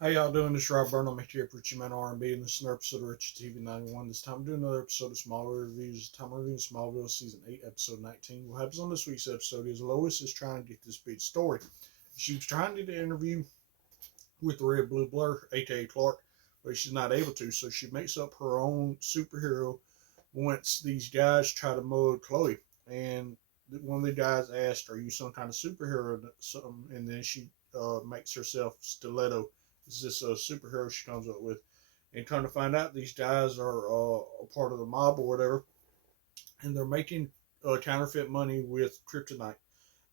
How y'all doing? This is Rob Burnham here, Preacher Man R&B, and this is another episode of Richard TV 91. This time I'm doing another episode of Smallville Reviews. This time I'm reviewing Smallville Season 8, Episode 19. What happens on this week's episode is Lois is trying to get this big story. She was trying to get an interview with the Red Blue Blur, aka Clark, but she's not able to, so she makes up her own superhero once these guys try to mug Chloe. And one of the guys asked, "Are you some kind of superhero?" And then she makes herself Stiletto. Is this a superhero she comes up with? And trying to find out, these guys are a part of the mob or whatever, and they're making counterfeit money with kryptonite.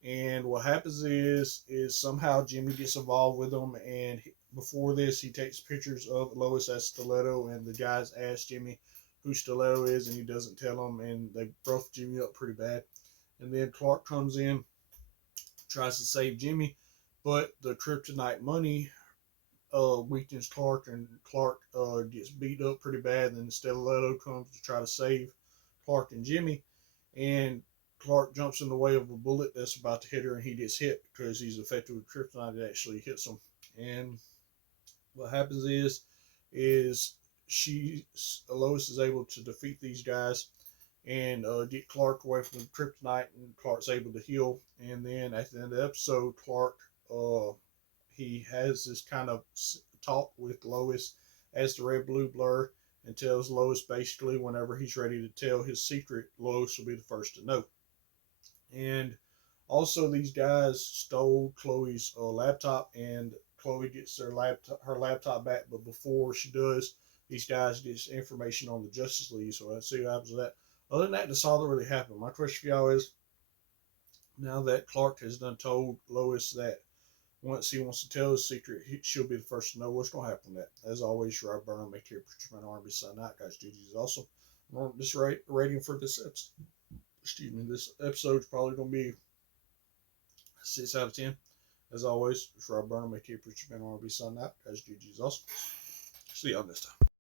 And what happens is somehow Jimmy gets involved with them, and before this, he takes pictures of Lois as Stiletto, and the guys ask Jimmy who Stiletto is, and he doesn't tell them, and they broke Jimmy up pretty bad. And then Clark comes in, tries to save Jimmy, but the kryptonite money weakens Clark, and Clark gets beat up pretty bad. And then Stiletto comes to try to save Clark and Jimmy, and Clark jumps in the way of a bullet that's about to hit her, and he gets hit because he's affected with kryptonite. It actually hits him, and what happens is she Lois is able to defeat these guys and get Clark away from the kryptonite, and Clark's able to heal. And then at the end of the episode, Clark he has this kind of talk with Lois as the Red Blue Blur, and tells Lois basically whenever he's ready to tell his secret, Lois will be the first to know. And also, these guys stole Chloe's laptop, and Chloe gets her laptop back. But before she does, these guys get information on the Justice League. So let's see what happens with that. Other than that, that's all that really happened. My question for y'all is, now that Clark has done told Lois that once he wants to tell his secret, she'll be the first to know what's going to happen with that. As always, Rob Burnham, make here, Preacher Man R&B sign out, guys. GG is awesome. This rating for this episode, this episode's probably going to be 6 out of 10. As always, it's Rob Burnham, make here, Preacher Man R&B sign out, guys. GG is awesome. See y'all next time.